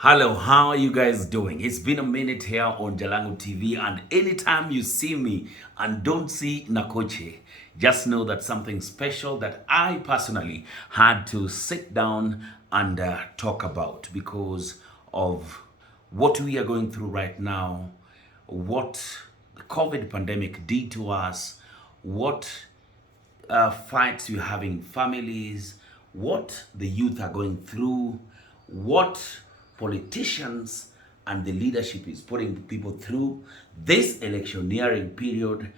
Hello, how are you guys doing? It's been a minute here on Jalango TV, and anytime you see me and don't see Nakoche, just know that something special that I personally had to sit down and talk about because of what we are going through right now, what the COVID pandemic did to us, what fights you have in families, what the youth are going through, what politicians and the leadership is putting people through, this electioneering period,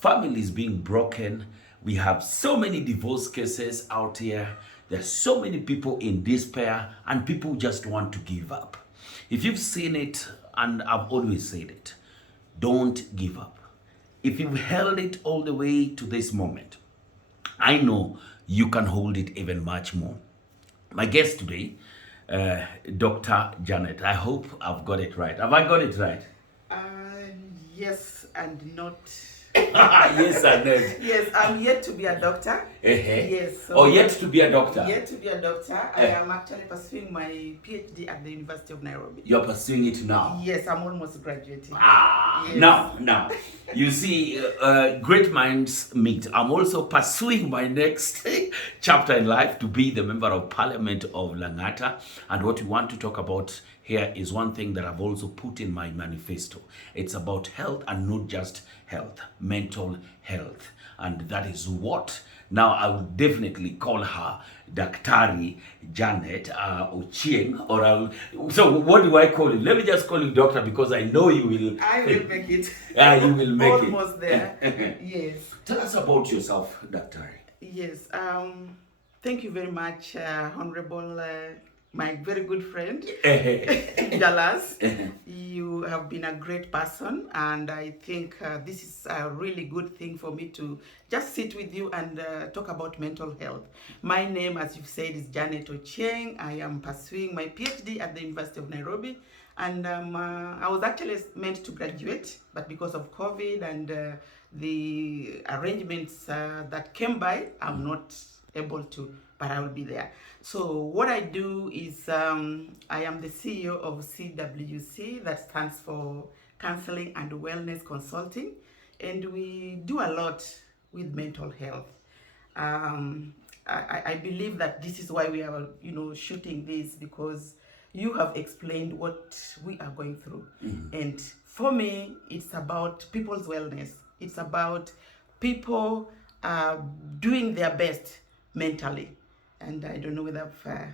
families being broken. We have so many divorce cases out here. There's so many people in despair, and people just want to give up. If you've seen it, and I've always said it, don't give up. If you've held it all the way to this moment, I know you can hold it even much more. My guest today, Dr. Janet. I hope I've got it right. Have I got it right? Uh, yes and not. Yes, I know. Yes, I'm yet to be a doctor. Yes. Oh, yet to be a doctor. Yet to be a doctor. I am actually pursuing my PhD at the University of Nairobi. You're pursuing it now. Yes, I'm almost graduating. Yes. Now, you see, great minds meet. I'm also pursuing my next chapter in life to be the member of Parliament of Langata. And what we want to talk about here is one thing that I've also put in my manifesto. It's about health, and not just health, mental health. And that is what now I would definitely call her Daktari Janet Ochieng, or so what do I call you? Let me just call you doctor, because I know you will. I will make it. You will make it. Almost there. Yes. Tell us about yourself, Daktari. Yes. Thank you very much, Honorable, my very good friend, Jalas. You have been a great person, and I think this is a really good thing for me to just sit with you and talk about mental health. My name, as you've said, is Janet Ochieng. I am pursuing my PhD at the University of Nairobi, and I was actually meant to graduate, but because of COVID and the arrangements that came by, I'm not able to, but I will be there. So what I do is I am the CEO of CWC, that stands for Counseling and Wellness Consulting, and we do a lot with mental health. I believe that this is why we are, shooting this, because you have explained what we are going through. Mm-hmm. And for me, it's about people's wellness. It's about people doing their best mentally. And I don't know whether I've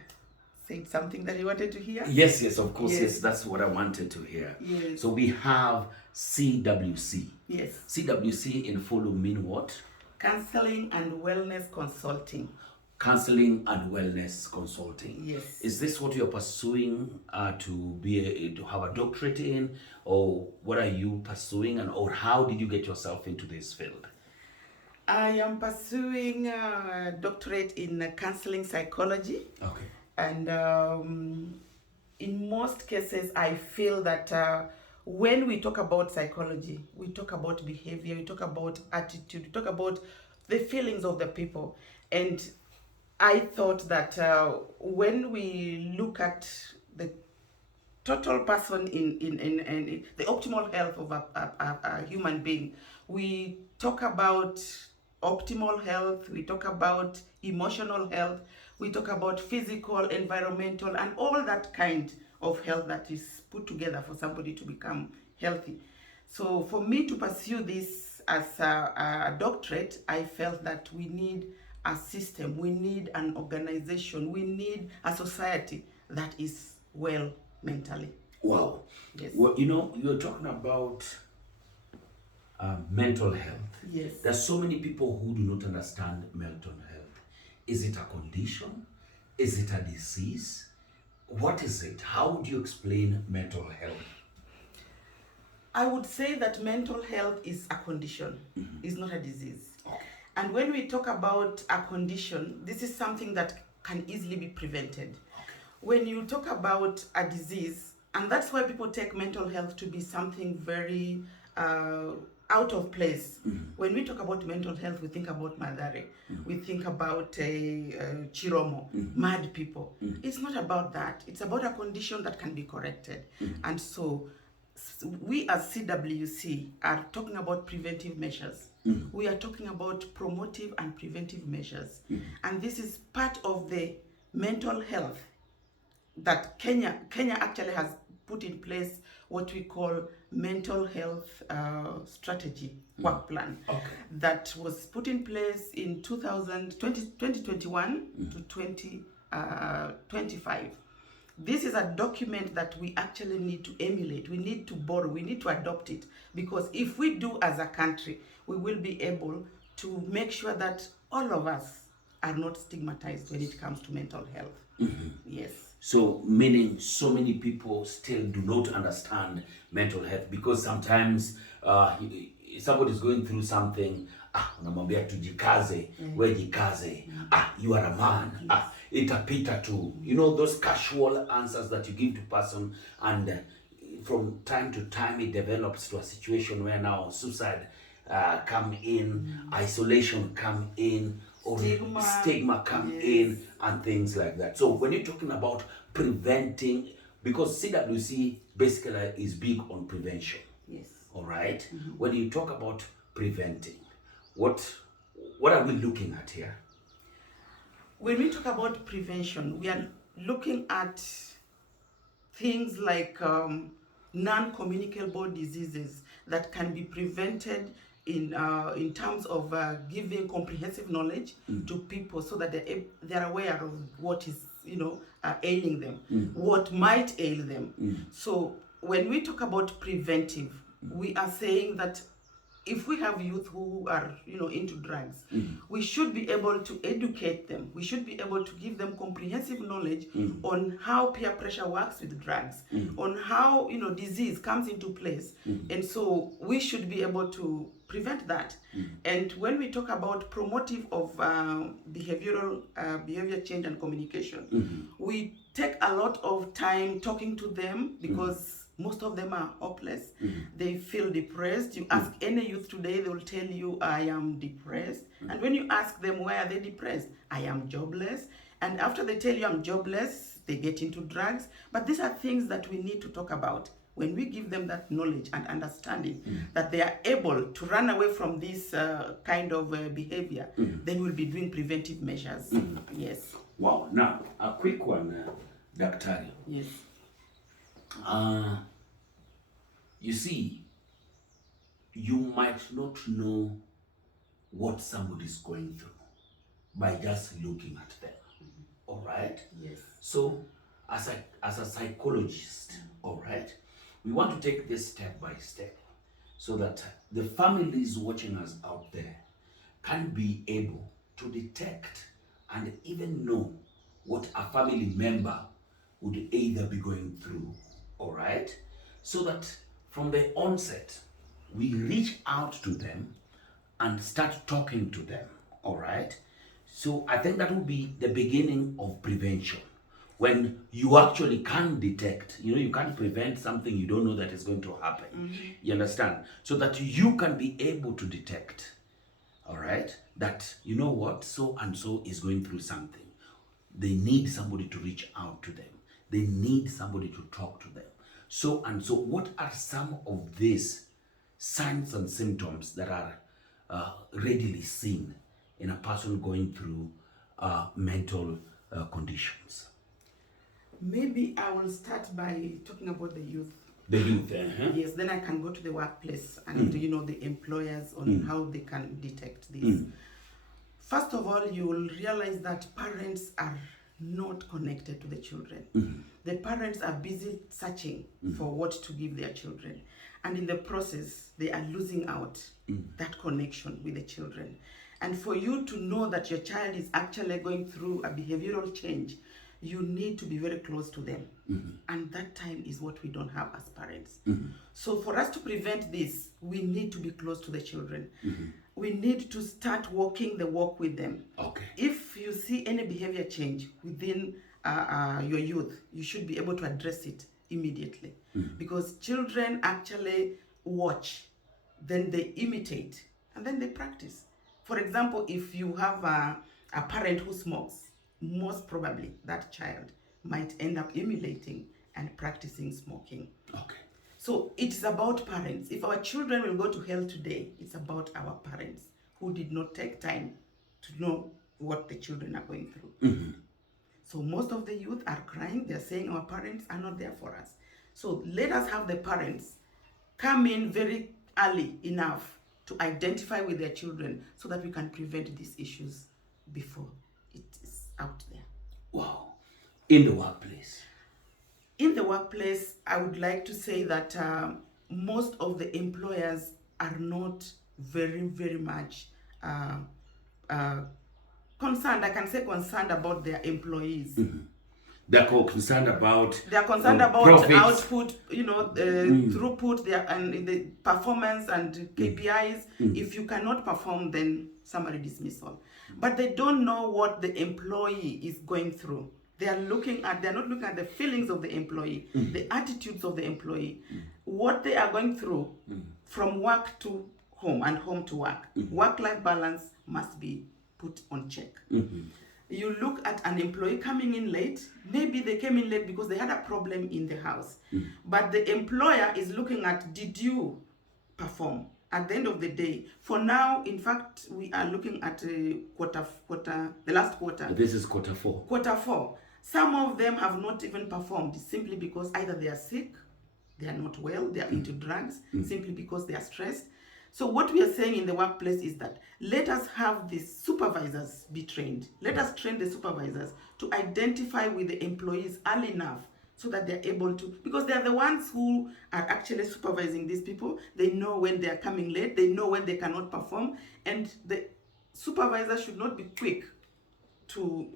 said something that you wanted to hear. Yes, of course, yes. That's what I wanted to hear. Yes. So we have CWC. Yes. CWC in full mean what? Counseling and Wellness Consulting. Counseling and Wellness Consulting. Yes. Is this what you're pursuing to have a doctorate in, or what are you pursuing, or how did you get yourself into this field? I am pursuing a doctorate in counseling psychology. Okay. And in most cases, I feel that when we talk about psychology, we talk about behavior, we talk about attitude, we talk about the feelings of the people. And I thought that when we look at the total person in the optimal health of a human being, we talk about optimal health, we talk about emotional health, we talk about physical, environmental, and all that kind of health that is put together for somebody to become healthy. So for me to pursue this as a doctorate, I felt that we need a system, we need an organization, we need a society that is well mentally. Wow. Yes. Well, you're talking about mental health. Yes. There's so many people who do not understand mental health. Is it a condition? Is it a disease? What is it? How would you explain mental health? I would say that mental health is a condition, it's not a disease. Okay. And when we talk about a condition, this is something that can easily be prevented. Okay. When you talk about a disease, and that's why people take mental health to be something very out of place. When we talk about mental health, we think about Madare, we think about Chiromo, mad people. It's not about that. It's about a condition that can be corrected. And so we as CWC are talking about preventive measures. We are talking about promotive and preventive measures. And this is part of the mental health that Kenya actually has put in place, what we call mental health strategy work plan, that was put in place in 2021 to 2025. This is a document that we actually need to emulate, we need to borrow, we need to adopt it, because if we do as a country, we will be able to make sure that all of us are not stigmatized when it comes to mental health. Yes. So, meaning so many people still do not understand mental health, because sometimes somebody's going through something, unamwambia tujikaze, we jikaze, you are a man, itapita tu. You know, those casual answers that you give to person, and from time to time it develops to a situation where now suicide come in, isolation come in, or stigma come in, and things like that. So when you're talking about preventing, because CWC basically is big on prevention. Yes. All right. When you talk about preventing, what are we looking at here? When we talk about prevention, we are looking at things like non-communicable diseases that can be prevented in terms of giving comprehensive knowledge to people, so that they're aware of what is ailing them, what might ail them. So when we talk about preventive, we are saying that if we have youth who are into drugs, we should be able to educate them. We should be able to give them comprehensive knowledge on how peer pressure works with drugs, on how disease comes into place, and so we should be able to prevent that. And when we talk about promotive of behavior change and communication, we take a lot of time talking to them, because most of them are hopeless. They feel depressed. You ask any youth today, they will tell you, I am depressed. And when you ask them, why are they depressed? I am jobless. And after they tell you I'm jobless, they get into drugs. But these are things that we need to talk about. When we give them that knowledge and understanding that they are able to run away from this kind of behavior, then we'll be doing preventive measures. Yes. Wow. Now, a quick one, Daktari. Yes. You see, you might not know what somebody's going through by just looking at them. All right? Yes. So, as a psychologist, all right, we want to take this step by step, so that the families watching us out there can be able to detect and even know what a family member would either be going through. All right, so that from the onset we reach out to them and start talking to them. All right, so I think that will be the beginning of prevention, when you actually can detect. You can't prevent something you don't know that is going to happen. You understand? So that you can be able to detect, all right, that what, so and so is going through something. They need somebody to reach out to them. They need somebody to talk to them. So and so, what are some of these signs and symptoms that are readily seen in a person going through mental conditions? Maybe I will start by talking about the youth. The youth, Yes, then I can go to the workplace and the employers on how they can detect this. First of all, you will realize that parents are not connected to the children. The parents are busy searching for what to give their children, and in the process they are losing out that connection with the children. And for you to know that your child is actually going through a behavioral change, you need to be very close to them. And that time is what we don't have as parents. So for us to prevent this, we need to be close to the children. We need to start walking the walk with them. Okay. If you see any behavior change within your youth, you should be able to address it immediately. Because children actually watch then they imitate, and then they practice. For example, if you have a parent who smokes, most probably that child might end up emulating and practicing smoking. Okay. So it's about parents. If our children will go to hell today, it's about our parents who did not take time to know what the children are going through. So most of the youth are crying. They're saying our parents are not there for us. So let us have the parents come in very early enough to identify with their children so that we can prevent these issues before it is out there. Wow. In the workplace. In the workplace, I would like to say that most of the employers are not very, very much concerned. I can say concerned about their employees. They're concerned about. They are concerned about profits. output, throughput, and the performance and KPIs. If you cannot perform, then summary dismissal. But they don't know what the employee is going through. They're not looking at the feelings of the employee, the attitudes of the employee, what they are going through from work to home and home to work. Work-life balance must be put on check. You look at an employee coming in late, maybe they came in late because they had a problem in the house. But the employer is looking at, did you perform? At the end of the day, for now, in fact, we are looking at the last quarter. This is quarter 4. Quarter 4. Some of them have not even performed simply because either they are sick, they are not well, they are into drugs, simply because they are stressed. So what we are saying in the workplace is that let us have the supervisors be trained. Let us train the supervisors to identify with the employees early enough so that they're able to, because they are the ones who are actually supervising these people. They know when they are coming late, they know when they cannot perform, and the supervisor should not be quick to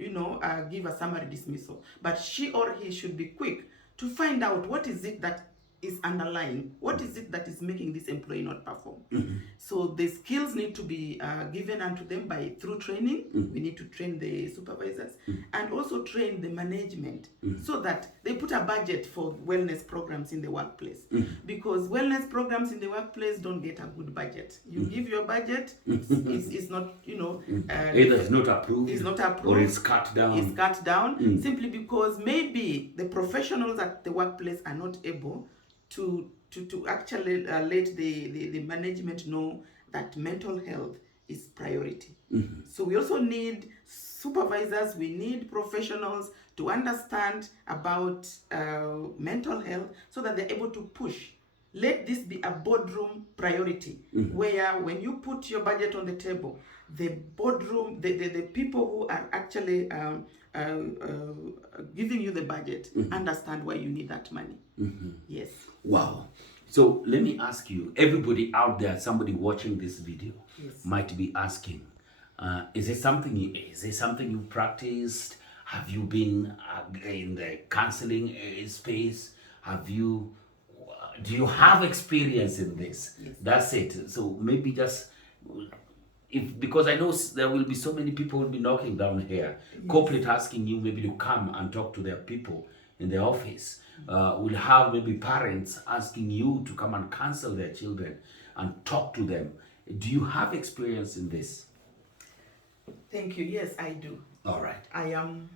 give a summary dismissal, but she or he should be quick to find out what is it that is underlying, what is it that is making this employee not perform. So the skills need to be given unto them through training. We need to train the supervisors and also train the management so that they put a budget for wellness programs in the workplace, because wellness programs in the workplace don't get a good budget. You give your budget, it's not either it's not approved, or it's cut down. It's cut down simply because maybe the professionals at the workplace are not able to actually let the management know that mental health is priority. So we also need supervisors, we need professionals to understand about mental health so that they're able to push. Let this be a boardroom priority, where when you put your budget on the table, the boardroom, the people who are actually giving you the budget understand why you need that money. Yes. Wow. So let me ask you, everybody out there, somebody watching this video might be asking, is it something you practiced? Have you been in the counseling space? Do you have experience in this? Yes. That's it. So maybe just, because I know there will be so many people will be knocking down here, corporate asking you maybe to come and talk to their people in the office. We'll have maybe parents asking you to come and counsel their children and talk to them. Do you have experience in this? Thank you. Yes, I do. All right. I am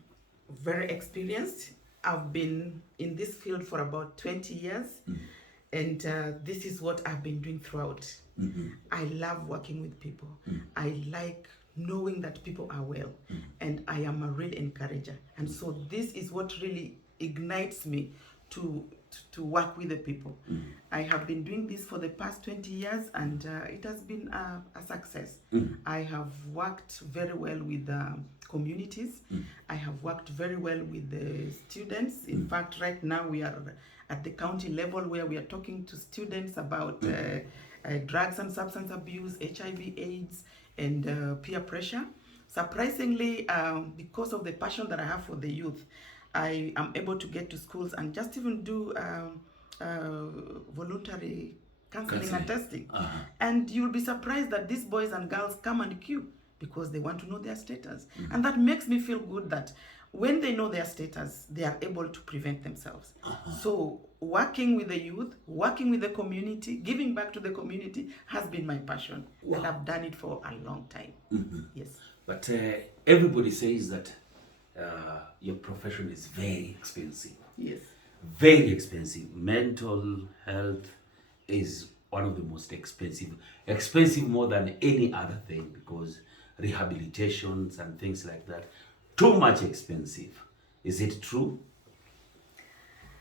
very experienced. I've been in this field for about 20 years. And this is what I've been doing throughout. I love working with people. I like knowing that people are well. And I am a real encourager. And so this is what really ignites me to work with the people. I have been doing this for the past 20 years, and it has been a success. I have worked very well with communities. I have worked very well with the students. In fact, right now we are at the county level where we are talking to students about drugs and substance abuse, HIV/AIDS, and peer pressure. Surprisingly, because of the passion that I have for the youth, I am able to get to schools and just even do voluntary counseling and testing. And you'll be surprised that these boys and girls come and queue because they want to know their status. And that makes me feel good that When they know their status, they are able to prevent themselves. So working with the youth, working with the community, giving back to the community has been my passion. And I've done it for a long time. Yes. But everybody says that your profession is very expensive. Yes. Very expensive. Mental health is one of the most expensive. Expensive more than any other thing, because rehabilitations and things like that, too much expensive. Is it true?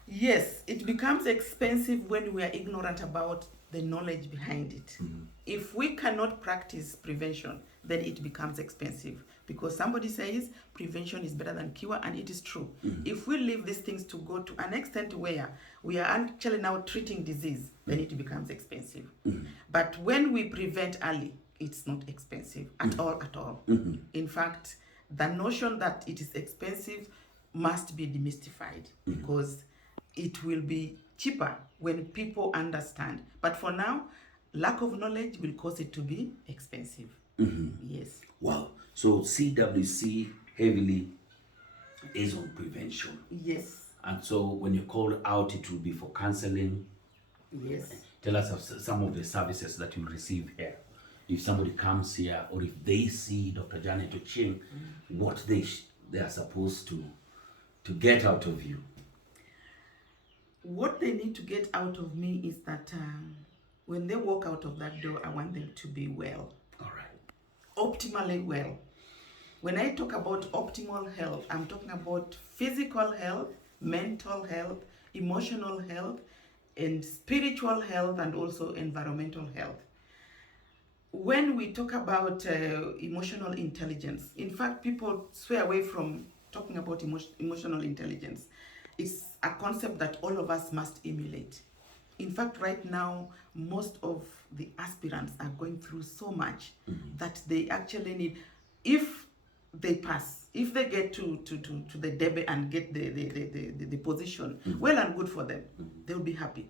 Yes, it becomes expensive when we are ignorant about the knowledge behind it. If we cannot practice prevention, then it becomes expensive, because somebody says prevention is better than cure, and it is true. If we leave these things to go to an extent where we are actually now treating disease, then it becomes expensive. But when we prevent early, it's not expensive at all, at all. In fact, the notion that it is expensive must be demystified, because it will be cheaper when people understand. But for now, lack of knowledge will cause it to be expensive. Yes. Wow. So CWC heavily is on prevention. Yes. And so when you're called out, it will be for counseling. Yes. Tell us of some of the services that you receive here. If somebody comes here, or if they see Dr. Janet Ochieng, what they are supposed to get out of you. What they need to get out of me is that when they walk out of that door, I want them to be well. All right. Optimally well. When I talk about optimal health, I'm talking about physical health, mental health, emotional health, and spiritual health, and also environmental health. When we talk about emotional intelligence, in fact, people swear away from talking about emotional intelligence. It's a concept that all of us must emulate. In fact, right now, most of the aspirants are going through so much that they actually need, if they pass, if they get to the debate and get the position, well and good for them. They'll be happy.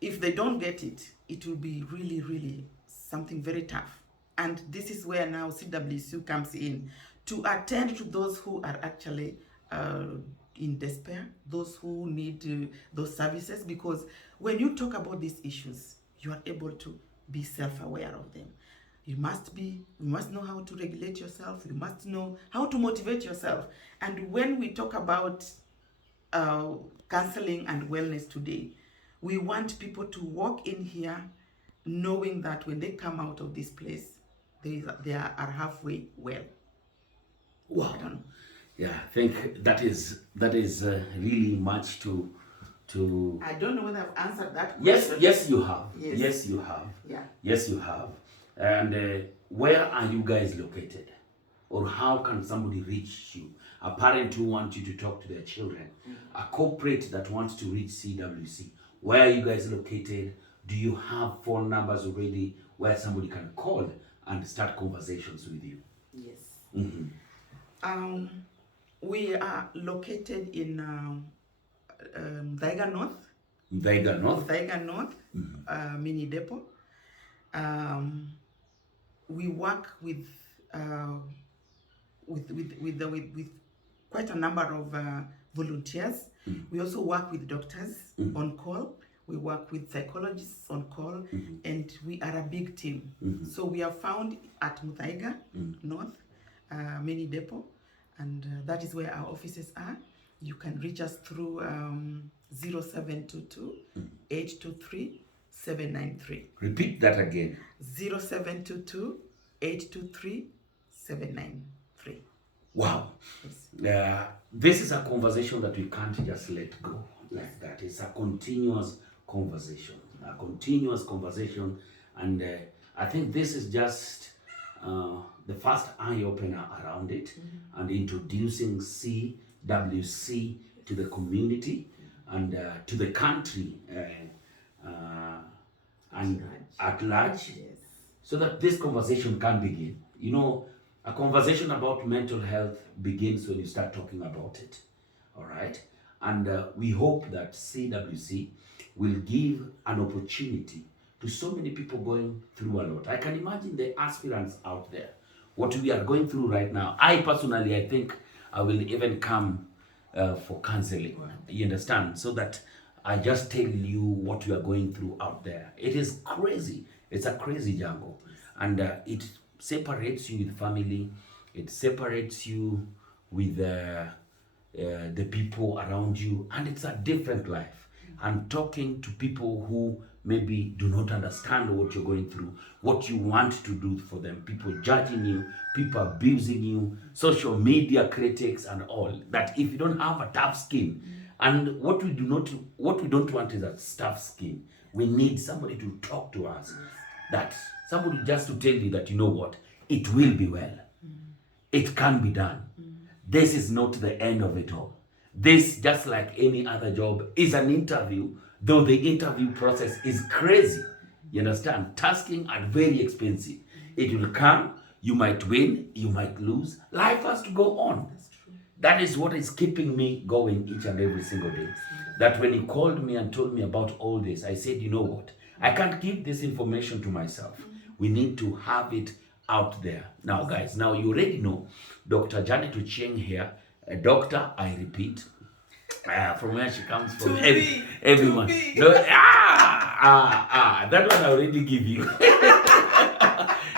If they don't get it, it will be really, really something very tough. And this is where now CWC comes in to attend to those who are actually in despair, those who need those services, because when you talk about these issues, you are able to be self-aware of them. You must know how to regulate yourself. You must know how to motivate yourself. And when we talk about counseling and wellness today, we want people to walk in here knowing that when they come out of this place, they are halfway well. Wow. Yeah, I think that is really much to. I don't know whether I've answered that question. Yes, yes, you have. Yes. Yes, you have. Yeah. Yes, you have. And where are you guys located? Or how can somebody reach you? A parent who wants you to talk to their children, a corporate that wants to reach CWC. Where are you guys located? Do you have phone numbers already where somebody can call and start conversations with you? Yes. We are located in Thaiga North. Thaiga North? Thaiga North, mini depot. We work with quite a number of volunteers. We also work with doctors on call. We work with psychologists on call, and we are a big team. So we are found at Muthaiga North, mini depot, and that is where our offices are. You can reach us through 0722 823 793. Repeat that again. 0722 823 793. Wow. Yes. This is a conversation that we can't just let go like that. It's a continuous conversation. And I think this is just the first eye-opener around it, and introducing CWC to the community and to the country and at large, so that this conversation can begin. You know, a conversation about mental health begins when you start talking about it. All right? And we hope that CWC will give an opportunity to so many people going through a lot. I can imagine the aspirants out there, what we are going through right now. I personally, I think I will even come for counseling. You understand? So that I just tell you what you are going through out there. It is crazy. It's a crazy jungle, and it separates you with family. It separates you with the people around you, and it's a different life. And talking to people who maybe do not understand what you're going through, what you want to do for them, people judging you, people abusing you, social media critics, and all that. If you don't have a tough skin, and what we don't want is a tough skin. We need somebody to talk to us, that somebody just to tell you that, you know what, it will be well. It can be done. This is not the end of it all. This, just like any other job, is an interview, though the interview process is crazy. You understand? Tasking and very expensive. It will come, you might win, you might lose. Life has to go on. That is what is keeping me going each and every single day. That when he called me and told me about all this, I said, you know what? I can't keep this information to myself. We need to have it out there. Now, guys, now you already know Dr. Janet Ochieng here, a doctor, I repeat, from where she comes from. Everyone. No, that one I already give you.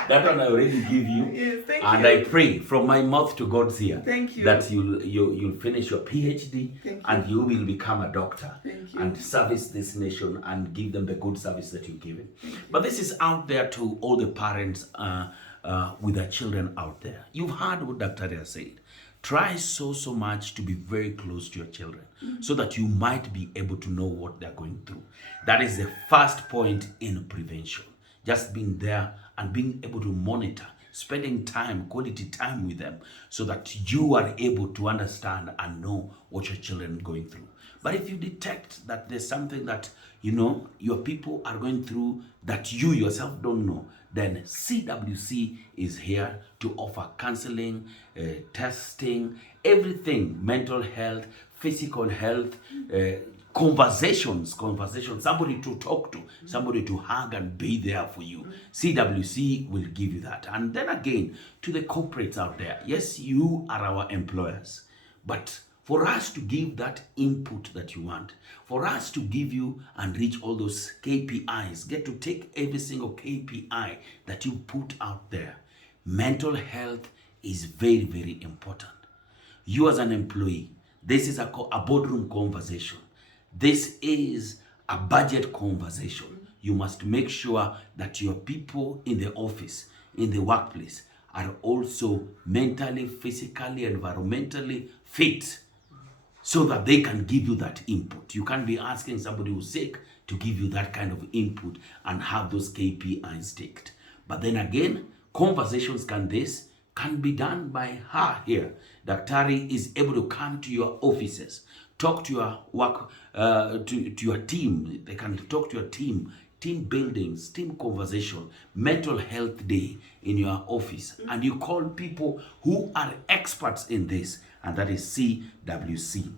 That one I already give you. Yes, thank and you. I pray from my mouth to God's ear. Thank you. That you'll finish your PhD. Thank and you will become a doctor. Thank you. And service this nation and give them the good service that you've given. But this is out there to all the parents with their children out there. You've heard what Dr. Ria said. Try so much to be very close to your children so that you might be able to know what they're going through. That is the first point in prevention. Just being there and being able to monitor, spending time, quality time with them, so that you are able to understand and know what your children are going through. But if you detect that there's something that, you know, your people are going through that you yourself don't know, then CWC is here to offer counseling, testing, everything, mental health, physical health, conversations, somebody to talk to, somebody to hug and be there for you. CWC will give you that. And then again, to the corporates out there, yes, you are our employers, but for us to give that input that you want, for us to give you and reach all those KPIs, get to take every single KPI that you put out there, mental health is very, very important. You as an employee, this is a boardroom conversation. This is a budget conversation. You must make sure that your people in the office, in the workplace, are also mentally, physically, environmentally fit, so that they can give you that input. You can't be asking somebody who's sick to give you that kind of input and have those KPIs ticked. But then again, conversations can be done by her here. Daktari is able to come to your offices, talk to your work, to your team. They can talk to your team buildings, team conversation, mental health day in your office. And you call people who are experts in this, and that is CWC.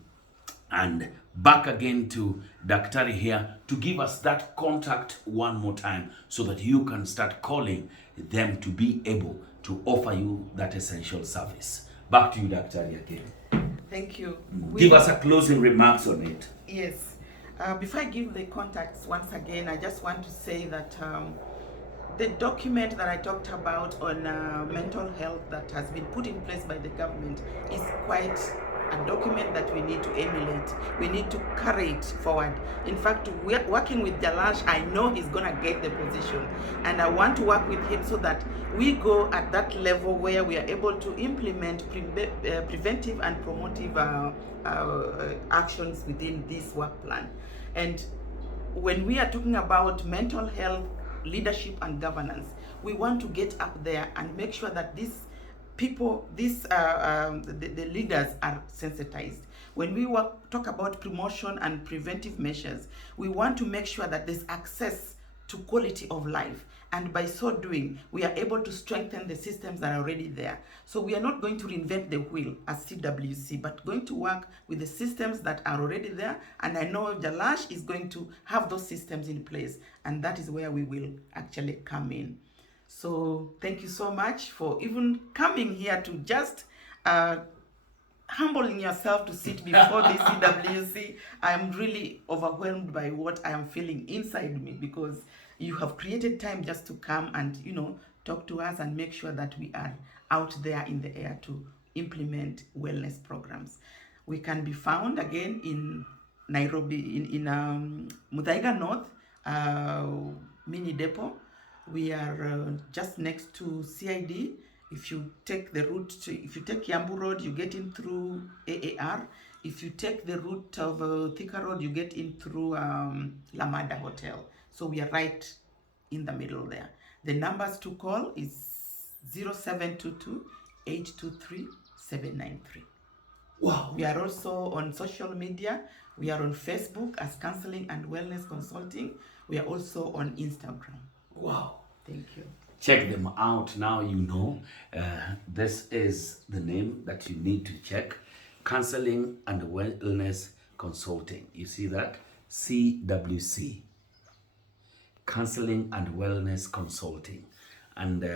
And back again to Daktari here to give us that contact one more time so that you can start calling them to be able to offer you that essential service. Back to you, Daktari, again. Thank you. Give us a closing remarks on it. Yes. Before I give the contacts once again, I just want to say that the document that I talked about on mental health that has been put in place by the government is quite a document that we need to emulate. We need to carry it forward. In fact, we're working with Jalash. I know he's gonna get the position, and I want to work with him so that we go at that level where we are able to implement preventive and promotive actions within this work plan. And when we are talking about mental health, leadership and governance, we want to get up there and make sure that these people, the leaders are sensitized. When we talk about promotion and preventive measures, we want to make sure that there's access to quality of life, and by so doing we are able to strengthen the systems that are already there. So we are not going to reinvent the wheel as CWC, but going to work with the systems that are already there, and I know Jalash is going to have those systems in place, and that is where we will actually come in. So thank you so much for even coming here to just humbling yourself to sit before the CWC. I'm really overwhelmed by what I am feeling inside me, because you have created time just to come and, talk to us and make sure that we are out there in the air to implement wellness programs. We can be found again in Nairobi, in Muthaiga North, mini depot. We are just next to CID. If you take the route, if you take Yambu Road, you get in through AAR. If you take the route of Thika Road, you get in through Lamada Hotel. So we are right in the middle there. The numbers to call is 0722 823 793. Wow. We are also on social media. We are on Facebook as Counseling and Wellness Consulting. We are also on Instagram. Wow. Thank you. Check them out now. You know, this is the name that you need to check. Counseling and Wellness Consulting. You see that? CWC. Counseling and Wellness Consulting. And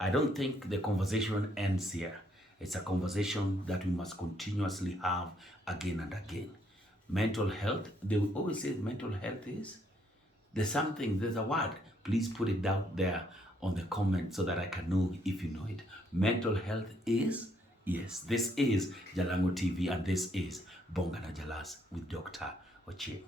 I don't think the conversation ends here. It's a conversation that we must continuously have again and again. Mental health, they will always say mental health is, there's a word. Please put it down there on the comment so that I can know if you know it. Mental health is, yes, this is Jalango TV, and this is Bongana Jalas with Dr. Ochieng.